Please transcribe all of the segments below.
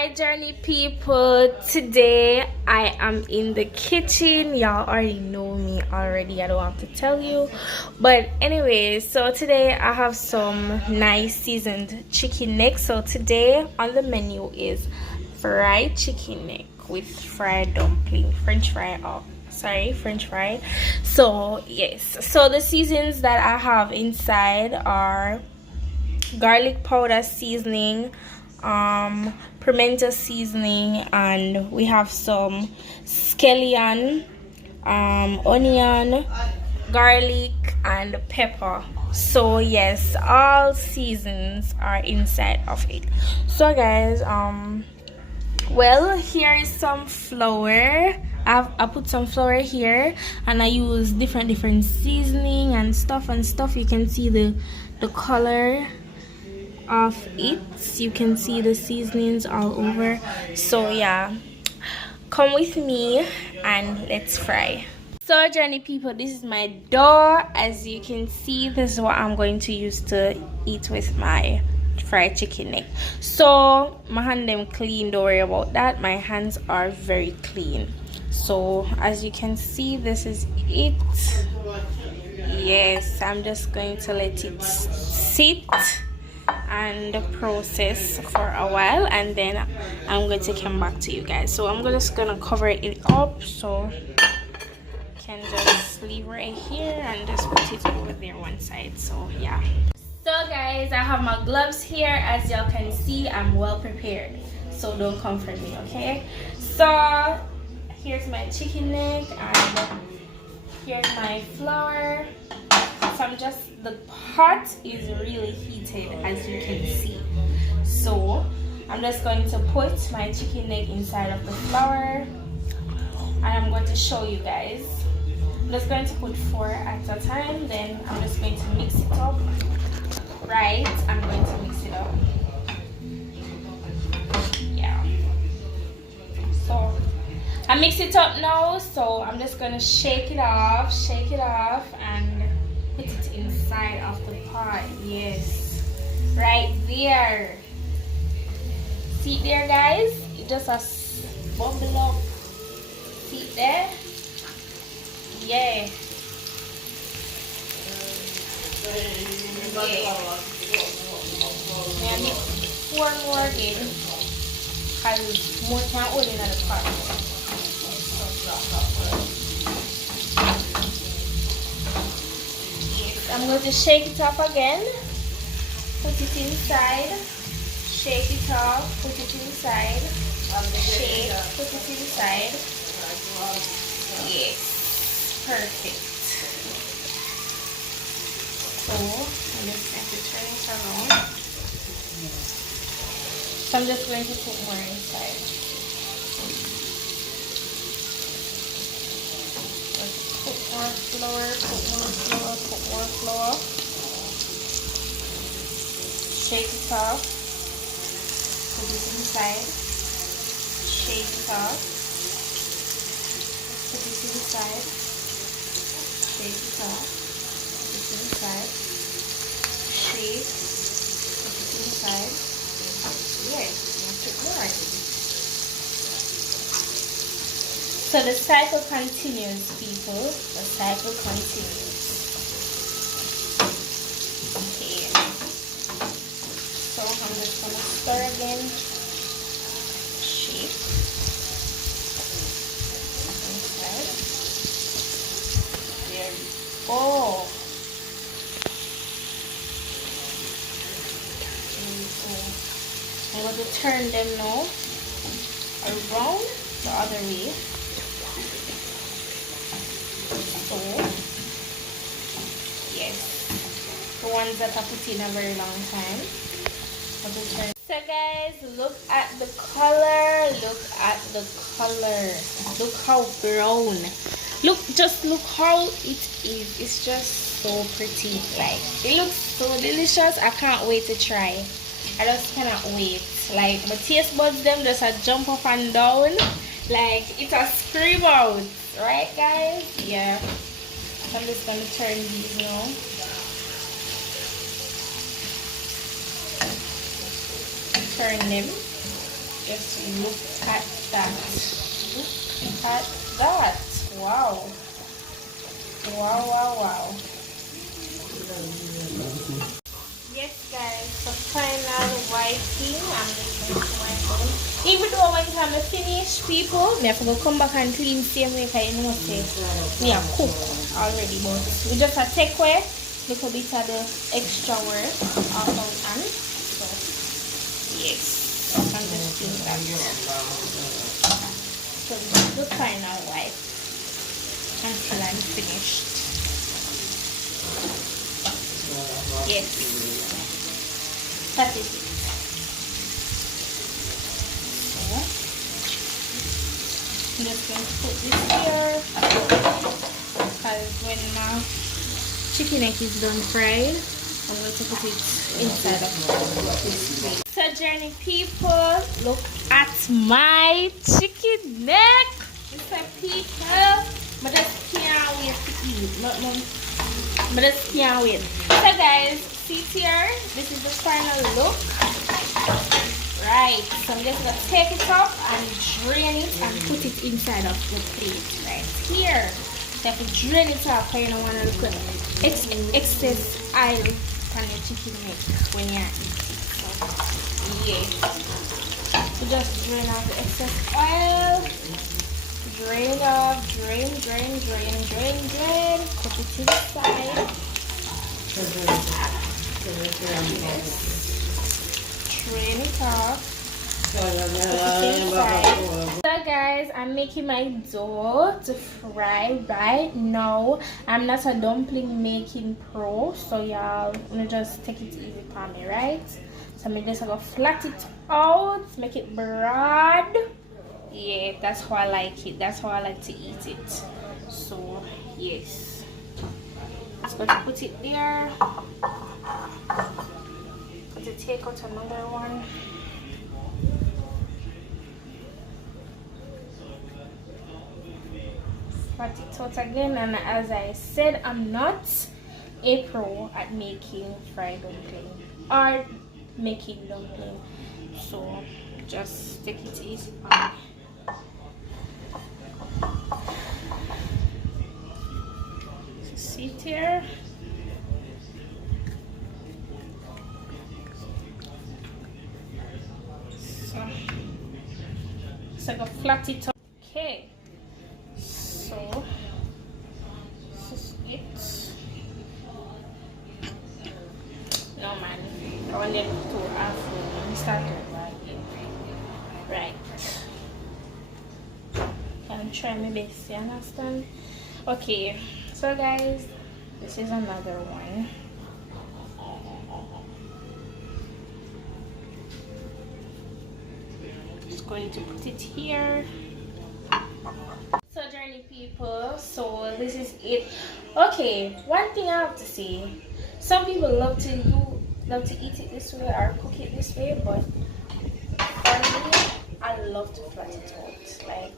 Hi journey people, today I am in the kitchen. Y'all already know me already, I don't have to tell you, but anyways, so today I have some nice seasoned chicken neck. So today on the menu is fried chicken neck with fried dumpling, french fry, oh sorry, french fry. So yes, so the seasons that I have inside are garlic powder seasoning, pimento seasoning, and we have some scallion, onion, garlic, and pepper. So yes, all seasons are inside of it. So guys, well, here is some flour. I put some flour here, and I use different seasoning and stuff. You can see the color of it. You can see the seasonings all over. So yeah, come with me and let's fry. So journey people, this is my dough. As you can see, this is what I'm going to use to eat with my fried chicken neck. So my hand them clean, don't worry about that. My hands are very clean. So as you can see, this is it. Yes, I'm just going to let it sit and process for a while, and then I'm going to come back to you guys. So I'm just gonna cover it up, so can just leave right here and just put it over there one side. So yeah, so guys, I have my gloves here. As y'all can see, I'm well prepared, so don't come for me, okay? So here's my chicken neck, and here's my flour. So I'm just, the pot is really heated, as you can see. So I'm just going to put my chicken neck inside of the flour, and I'm going to show you guys. I'm just going to put 4 at a time, then I'm just going to mix it up. Right, I'm going to mix it up. Yeah. So I mix it up now, so I'm just going to shake it off, and put it inside of the pot. Yes, right there. See it there, guys? It just has bubble up. See it there? Yeah. Yeah, I need 4 more again, because more can't hold in the pot. I'm going to shake it up again, put it inside, shake it up, put it inside, shake, put it inside. Yes, perfect. So I'm just going to turn it around. So I'm just going to put more inside. Put more flour, put more flour. Shake it up. Put it inside. Shake it up. Put it inside. Shake it up. Put it inside. Shake. Put it inside. Yeah, put more. So the cycle continues, people. The cycle continues. Okay. So I'm just gonna stir again. Shake. Inside. There we go. I'm going to turn them now around the other way. So, yes, the ones that I put in a very long time. So guys, look at the color, look how brown, just look how it is. It's just so pretty, like it looks so delicious. I can't wait to try. I just cannot wait. Like my taste buds them just a jump up and down, like it's a scream out, right guys? Yeah. So I'm just gonna turn these now. Turn them. Just look at that. Look at that. Wow. Wow, wow, wow. Yes, guys, the final wiping. I'm just going to wipe out. Even though when I'm finished, people, I have to go come back and clean same way because you know say we are cook already, but we just have to take away a little bit of the extra work out our hand. So yes, I'm just doing that. So this is the final wipe until I'm finished. Yes, that is it. So I'm just going to put this here because when my chicken neck is done fried, I'm going to put it inside of this plate. So journey people, look at my chicken neck. Mr. People, but just can't wait to eat. But just can't wait. So guys, see here, this is the final look. Right, so I'm just gonna take it up and drain it and put it inside of the plate right here. So you have to drain it up because you don't want to look at excess oil on your chicken neck when you're eating. So yeah, so just drain off the excess oil. Drain it off, drain. Put it inside. Drain it off. Put it inside. So guys, I'm making my dough to fry right now. I'm not a dumpling making pro, so y'all just take it easy for me, right? So I'm just gonna flat it out, make it broad. Yeah, that's how I like it. That's how I like to eat it. So yes, just going to put it there. Going to take out another one. Flat it out again. And as I said, I'm not a pro at making fried dumpling or making dumpling, so just take it easy on me. Sit here. So I can flat it up. Okay. So this is it. No man, I want them to have start over again. Right. I'm trying my best, you understand? Okay. So guys, this is another one. Just going to put it here. So journey people, so this is it. Okay, one thing I have to say, some people love to eat it this way or cook it this way, but for me, I love to flat it out. Like,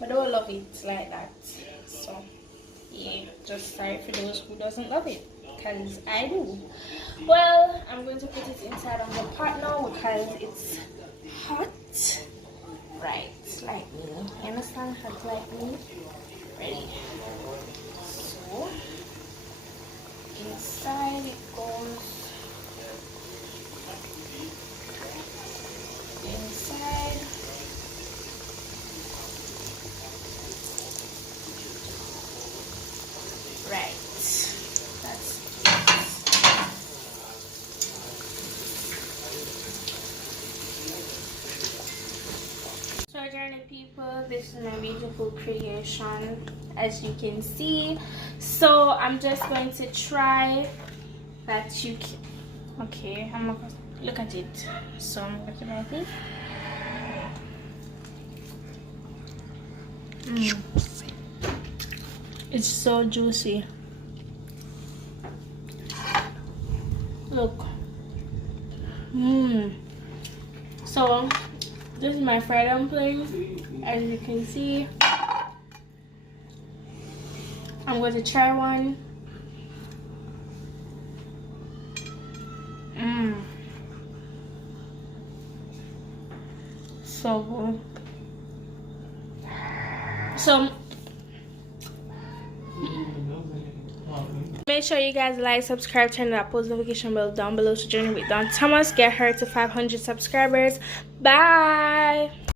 I don't love it like that. So yeah, just sorry for those who doesn't love it, because I do. Well, I'm going to put it inside of the pot now because it's hot. Right, like me. You understand? Hot like me. Ready. So inside it goes. Inside. Right, that's so journey people, this is my beautiful creation as you can see. So I'm just going to try that you can. Okay, I'm not gonna look at it. So I'm going to make it. It's so juicy. Look. So this is my fried dumpling. As you can see, I'm going to try one. So good. So make sure you guys like, subscribe, turn that post notification bell down below to journey with Dawn Thomas, get her to 500 subscribers. Bye.